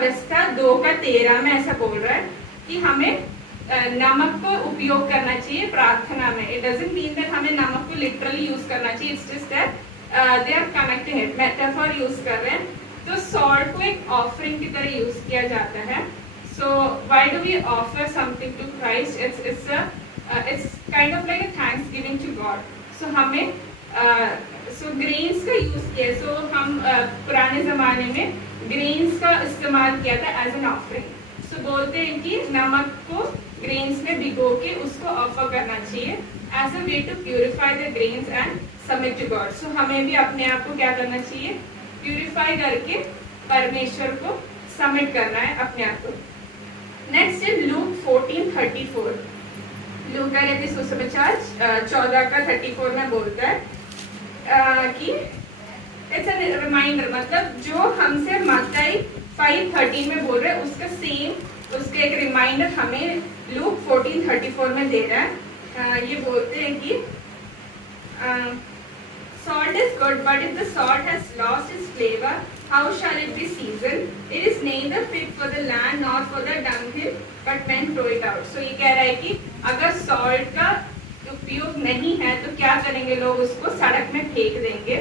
अवस्था 2:13 में ऐसा बोल रहा है कि हमें नमक को उपयोग करना चाहिए प्रार्थना में। इट डजंट मीन दैट हमें नमक को लिटरली यूज करना चाहिए, it's just that they are connecting it, metaphor use कर रहे हैं। तो सॉल्ट को एक ऑफरिंग की तरह यूज किया जाता है। So why do we offer something to Christ? It's kind of like a thanksgiving to God. So हमें ग्रेन्स का यूज किया। सो हम पुराने जमाने में ग्रेन्स का इस्तेमाल किया था एज एन ऑफरिंग। सो बोलते हैं कि नमक को ग्रेन्स में भिगो के उसको ऑफर करना चाहिए as a way to purify the grains and submit to God. So हमें भी अपने आप को क्या करना चाहिए? प्यूरिफाई करके परमेश्वर को सबमिट करना है अपने आप को। नेक्स्ट है लूक 14:34। लूक का सुसमाचार 14:34 में बोलता है कि इट्स अ रिमाइंडर, मतलब जो हमसे मत्ती 5:13 में बोल रहे हैं उसका सेम, उसका एक रिमाइंडर हमें लूक 14:34 में दे रहा है। ये बोलते हैं कि salt is good, but if the salt has lost its flavor, how shall it be seasoned? It is neither fit for the land nor for the dunghill, but men throw it out. So ये कह रहा है कि अगर salt का उपयोग नहीं है तो क्या करेंगे लोग? उसको सड़क में फेंक देंगे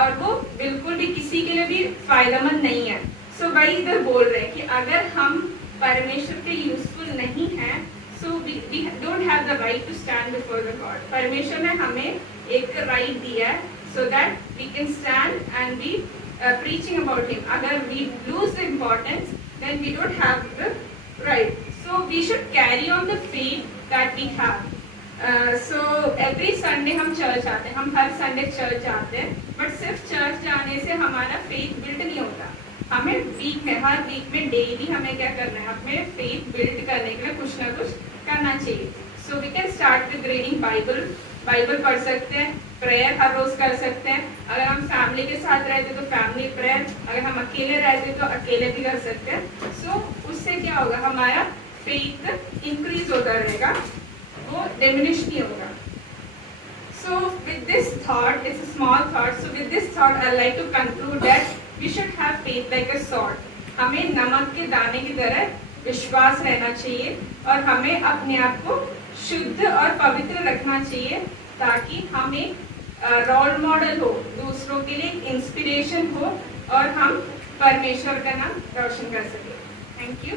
और वो बिल्कुल भी किसी के लिए भी फायदेमंद नहीं है। सो वही इधर बोल रहे हैं कि अगर हम परमेश्वर के यूजफुल नहीं हैं, so we don't have the right to stand before the God. परमेश्वर ने हमें एक राइट दिया है so that we can stand and be preaching about him. Agar we lose the importance, then we don't have the right. So we should carry on the faith that we have. So every Sunday हम church आते हैं, हम हर Sunday church आते हैं, but सिर्फ church जाने से हमारा फेथ बिल्ड नहीं होता। हमें वीक में, हर वीक में डेली हमें क्या करना है? हमें फेथ बिल्ड करने के लिए कुछ ना कुछ करना चाहिए। So we can start with reading Bible पढ़ सकते हैं, प्रेयर हर रोज कर सकते हैं। अगर हम फैमिली के साथ रहते तो फैमिली प्रेयर, अगर हम अकेले रहते तो अकेले भी कर सकते हैं। सो उससे क्या होगा? हमारा फेथ इंक्रीज होता रहेगा, वो डिमिनिश नहीं होगा। So with this thought, it's a small thought, so with this thought I like to conclude that we should have faith like a salt. हमें नमक के दाने की तरह विश्वास रहना चाहिए और हमें अपने आप को शुद्ध और पवित्र रखना चाहिए ताकि हम एक रोल मॉडल हो, दूसरों के लिए इंस्पिरेशन हो और हम परमेश्वर का नाम रोशन कर सकें। Thank you.